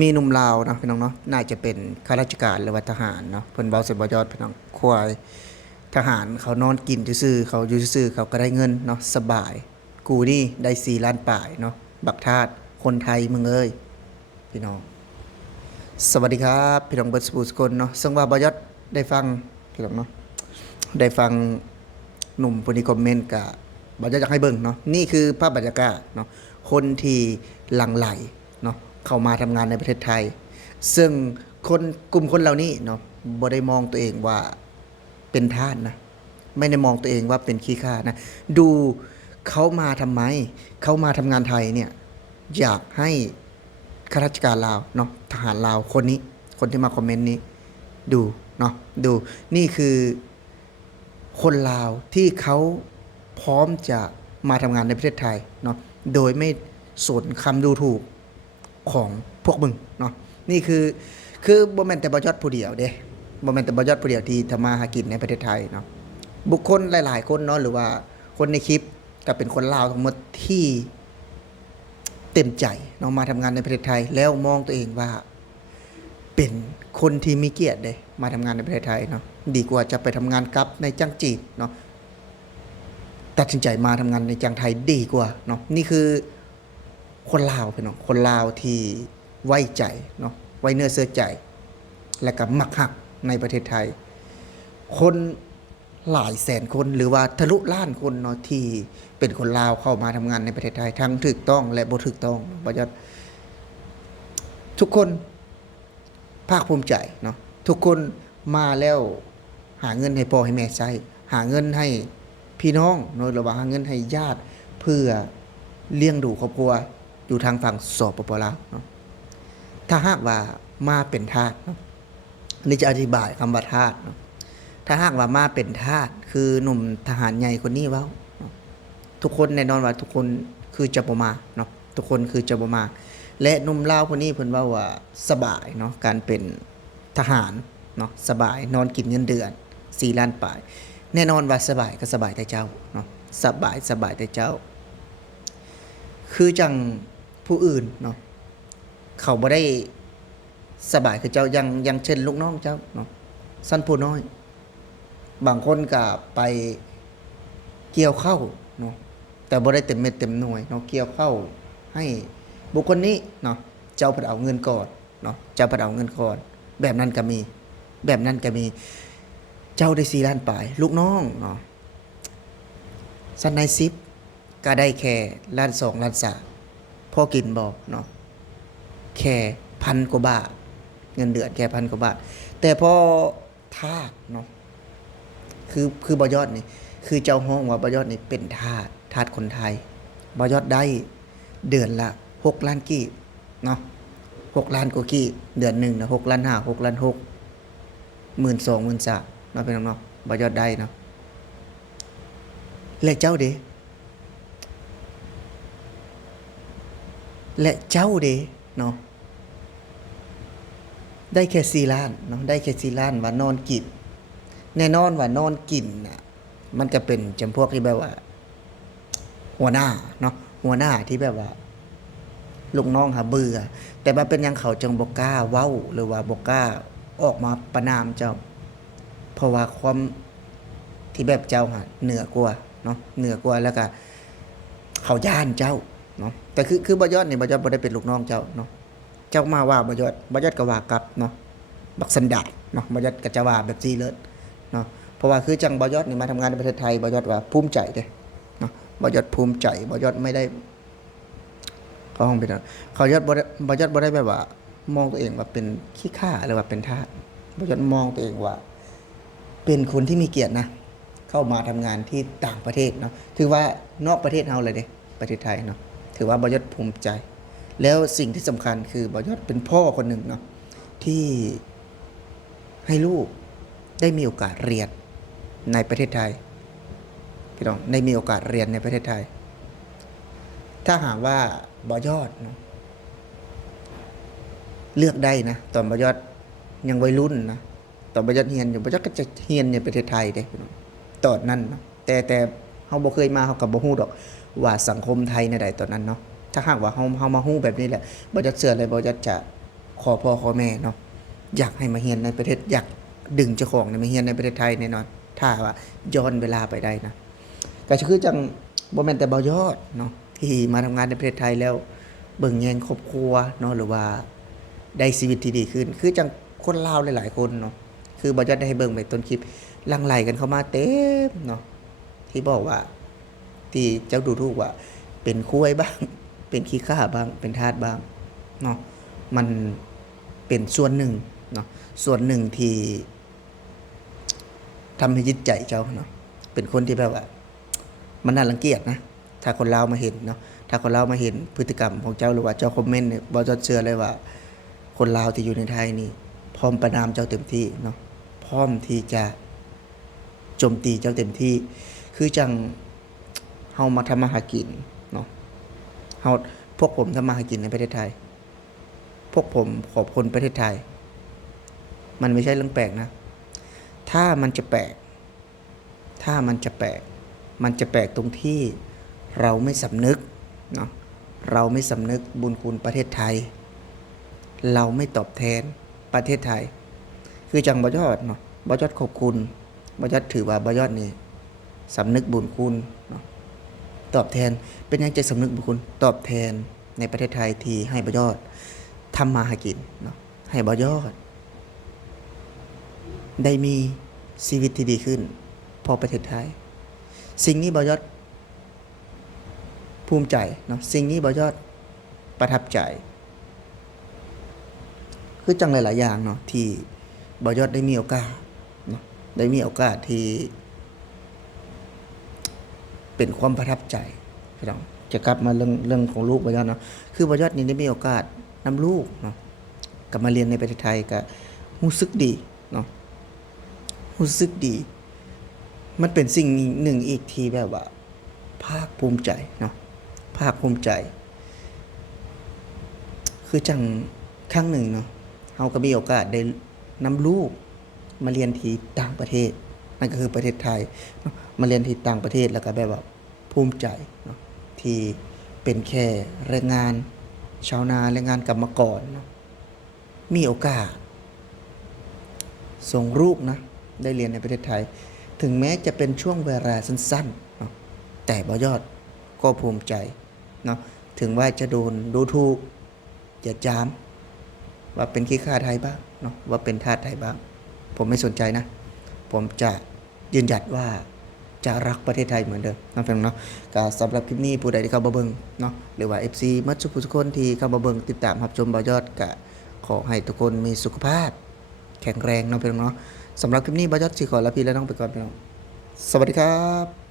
มีหนุ่มลาวเนาะพี่น้องเนาะน่าจะเป็นข้าราชการหรือว่าทหารเนาะเพิ่นเว้าใส่บ่ยอดพี่น้องควายทหารเขานอนกินซื่อๆเขาอยู่ซื่อๆเขาก็ได้เงินเนาะสบายกูนี่ได้4ล้านปลายเนาะบักทาสคนไทยมึงเอ้ยพี่น้องสวัสดีครับพี่น้องเบิดสุขสุคนเนาะซึ่งว่าบ่ยอดได้ฟังพี่น้องเนาะได้ฟังหนุ่มผู้นี้คอมเมนต์ก็บ่ยอดอยากให้เบิ่งเนาะนี่คือภาพบรรยากาศเนาะคนที่หลั่งไหลเนาะเข้ามาทำงานในประเทศไทย ซึ่งคนกลุ่มคนเหล่านี้เนาะบ่ได้มองตัวเองว่าเป็นทาสนะไม่ได้มองตัวเองว่าเป็นขี้ข้านะดูเขามาทำไมเขามาทำงานไทยเนี่ยอยากให้ข้าราชการลาวเนาะทหารลาวคนนี้คนที่มาคอมเมนต์นี้ดูเนาะดูนี่คือคนลาวที่เขาพร้อมจะมาทำงานในประเทศไทยเนาะโดยไม่สนคำดูถูกของพวกมึงเนาะนี่คือบ่แม่นแต่บ่ยอดผู้เดียวเด้บ่แม่นแต่บ่ยอดผู้เดียวที่ทำมาหากินในประเทศไทยเนาะบุคคลหลายๆคนเนาะหรือว่าคนในคลิปก็เป็นคนลาวทั้งหมดที่เต็มใจเนาะมาทำงานในประเทศไทยแล้วมองตัวเองว่าเป็นคนที่มีเกียรติเด้มาทำงานในประเทศไทยเนาะดีกว่าจะไปทำงานกับในจ้างจีนเนาะตัดสินใจมาทำงานในจ้างไทยดีกว่าเนาะนี่คือคนลาวพี่น้องคนลาวที่ไว้ใจเนาะไว้เนื้อเชื่อใจและก็มักฮักในประเทศไทยคนหลายแสนคนหรือว่าทะลุล้านคนเนาะที่เป็นคนลาวเข้ามาทำงานในประเทศไทยทั้งถูกต้องและบ่ถูกต้องบ่จะทุกคนภาคภูมิใจเนาะทุกคนมาแล้วหาเงินให้พ่อให้แม่ใช้หาเงินให้พี่น้องเนาะหรือว่าหาเงินให้ญาติเพื่อเลี้ยงดูครอบครัวอยู่ทางฝั่งสปปลาวเนาะถ้าหากว่ามาเป็นทาสเนาะนี่จะอธิบายคำว่าทาสเนาะถ้าหากว่ามาเป็นทาสคือหนุ่มทหารใหญ่คนนี้เว้าเนาะทุกคนแน่นอนว่าทุกคนคือจะบ่มาเนาะทุกคนคือจะบ่มาและหนุ่มลาวคนนี้เพิ่นเว้าว่าสบายเนาะการเป็นทหารเนาะสบายนอนกินเงินเดือน4ล้านปลายแน่นอนว่าสบายก็สบายแต่เจ้าเนาะสบายแต่เจ้าคือจังผู้อื่นเนาะเขาบ่ได้สบายคือเจ้ายังเช่นลูกน้องเจ้าเนาะสั้นผู้น้อยบางคนก็ไปเกี่ยวข้าวเนาะแต่บ่ได้เต็มเม็ดเต็มหน่วยเนาะเกี่ยวข้าวให้บุคคลนี้เนาะเจ้าเพิ่นเอาเงินก่อนเนาะเจ้าเพิ่นเอาเงินก่อนแบบนั้นก็มีแบบนั้นก็มีเจ้าได้4ล้านปลายลูกน้องเนาะสั้นใน10ก็ได้แค่ล้าน2ล้าน3พอกินบ่เนาะแค่พันกว่าบาทเงินเดือนแค่พันกว่าบาทแต่พอทาสเนาะคือบ่ยอดนี่คือเจ้าฮ้องว่าบ่ยอดนี่เป็นทาสคนไทยบ่ยอดได้เดือนละ6ล้านกีบเนาะ6ล้านกว่ากีบเดือนหนึงนะ6ล้าน5 6ล้าน6 12,000 13,000เนาะพี่น้องเนาะบ่ยอดได้เนาะและเจ้าเด้เนาะได้แค่4ล้านเนาะได้แค่4ล้านว่านอนกินแน่นอนว่านอนกินน่ะมันก็เป็นจำพวกที่แบบว่าหัวหน้าเนาะหัวหน้าที่แบบว่าลูกน้องหาเบื่อแต่ว่าเป็นหยังเขาจังบ่กล้าเว้าหรือว่าบ่กล้าออกมาประณามเจ้าเพราะว่าความที่แบบเจ้าหะเหนือกว่าเนาะเหนือกว่าแล้วก็เขาย้านเจ้าเนาะแต่คือบ่ยอดนี่บ่ยอดบ่ได้เป็นลูกน้องเจ้าเนาะเจ้ามาว่าบ่ยอดก็ว่ากลับเนาะบักสันดานเนาะบ่ยอดก็จะว่าแบบนี้เลยเนาะเพราะว่าคือจังบ่ยอดนี่มาทำงานในประเทศไทยบ่ยอดว่าภูมิใจเด้เนาะบ่ยอดภูมิใจบ่ยอดไม่ได้เขาห้องไปเนาะเขายอดบ่ได้แบบว่ามองตัวเองว่าเป็นขี้ข้าหรือว่าเป็นทาสบ่ยอดมองตัวเองว่าเป็นคนที่มีเกียรตินะเข้ามาทำงานที่ต่างประเทศเนาะถือว่านอกประเทศเฮาเลยเด้ประเทศไทยเนาะถือว่าบ่ยอดภูมิใจแล้วสิ่งที่สำคัญคือบ่ยอดเป็นพ่อคนหนึ่งเนาะที่ให้ลูกได้มีโอกาสเรียนในประเทศไทยพี่น้องได้มีโอกาสเรียนในประเทศไทยถ้าหากว่าบ่ยอดเนาะเลือกได้นะตอนบ่ยอดยังวัยรุ่นนะตอนบ่ยอดเรียนอยู่บ่ยอดก็จะเรียนในประเทศไทยเด้พี่น้องตอนนั้นเนาะแต่เฮาบ่เคยมาเฮาก็บ่ฮู้ดอกว่าสังคมไทยในใดตอนนั้นเนาะถ้าหากว่าเฮามาฮู้แบบนี้แหละบ่ยอดเชื่อเลยบ่ยอดจะ ขอพ่อขอแม่เนาะอยากให้มาเรียนในประเทศอยากดึงเจ้าของเนี่ยมาเรียนในประเทศไทยแน่นอนถ้าว่าย้อนเวลาไปได้นะก็คือจังบ่แม่นแต่เบายอดเนาะที่มาทำงานในประเทศไทยแล้วเบิ่งแยงครอบครัวเนาะหรือว่าได้ชีวิตที่ดีขึ้นคือจังคนลาวหลายๆคนเนาะคือบ่ยอดได้ให้เบิ่งไปต้นคลิปหลั่งไหลกันเข้ามาเต็มเนาะที่บอกว่าที่เจ้าดูถูกว่าเป็นคุ้ยบ้าง เป็นขี้ข้าบ้างเป็นทาสบ้างเนาะมันเป็นส่วนหนึ่งเนาะส่วนหนึ่งที่ทำให้จิตใจเจ้าเนาะเป็นคนที่แบบว่ามันน่ารังเกียจนะถ้าคนลาวมาเห็นเนาะถ้าคนลาวมาเห็นพฤติกรรมของเจ้าหรือว่าเจ้าคอมเมนต์เนี่ยบ่จะเชื่อเลยว่าคนลาวที่อยู่ในไทยนี่พร้อมประณามเจ้าเต็มที่เนาะพร้อมที่จะโจมตีเจ้าเต็มที่คือจังเฮามาทำมาหากินเนาะเฮาพวกผมทำมาหากินในประเทศไทยพวกผมขอบคนประเทศไทยมันไม่ใช่เรื่องแปลกนะถ้ามันจะแปลกมันจะแปลกตรงที่เราไม่สำนึกเนาะเราไม่สำนึกบุญคุณประเทศไทยเราไม่ตอบแทนประเทศไทยคือจังบ่ยอดเนาะบ่ยอดขอบคุณบ่ยอดถือว่าบ่ยอดนี่สำนึกบุญคุณเนาะตอบแทนเป็นยังจะสำนึกบุญคุณตอบแทนในประเทศไทยที่ให้บ่ยอดทำมาหากินเนาะให้บ่ยอดได้มีชีวิตที่ดีขึ้นเพอประเทศไทยสิ่งนี้บ่ยอดภูมิใจเนาะสิ่งนี้บ่ยอดประทับใจคือจังหลายๆอย่างเนาะที่บ่ยอดได้มีโอกาสเนาะได้มีโอกาสที่เป็นความประทับใจพี่น้องจะกลับมาเรื่องของลูกบ่ยอดเนาะคือบ่ยอดนี่ได้มีโอกาสนำลูกเนาะกลับมาเรียนในประเทศไทยก็รู้สึกดีเนาะรู้สึกดีมันเป็นสิ่งหนึ่งอีกที่แบบว่าภาคภูมิใจเนาะภาคภูมิใจคือจังครั้งหนึ่งเนาะเฮาก็มีโอกาสได้นำลูกมาเรียนที่ต่างประเทศนั่นก็คือประเทศไทยเนาะมาเรียนที่ต่างประเทศแล้วก็แบบว่าภูมิใจเนาะที่เป็นแค่แรงงานชาวนาแรงงานกรรมกรเนาะมีโอกาสส่งลูกนะได้เรียนในประเทศไทยถึงแม้จะเป็นช่วงเวลาสั้นๆเนาะแต่บ่ยอดก็ภูมิใจเนาะถึงว่าจะโดนดูถูกอย่าจามว่าเป็นขี้ข้าไทยบ้างเนาะว่าเป็นทาสไทยบ้างผมไม่สนใจนะผมจะยืนหยัดว่าจะรักประเทศไทยเหมือนเดิมนะเพื่อนเนาะก็สำหรับคลิปนี้ผู้ใดที่เข้ามาเบิ่งเนาะหรือว่า FC มัดสุทุกคนที่เข้ามาเบิ่งติดตามรับชมบ่ยอดก็ขอให้ทุกคนมีสุขภาพแข็งแรงเนาะเพื่อนเนาะสำหรับคลิปนี้บ่ยอดสิขอลาพี่และน้องไปก่อนพี่น้องสวัสดีครับ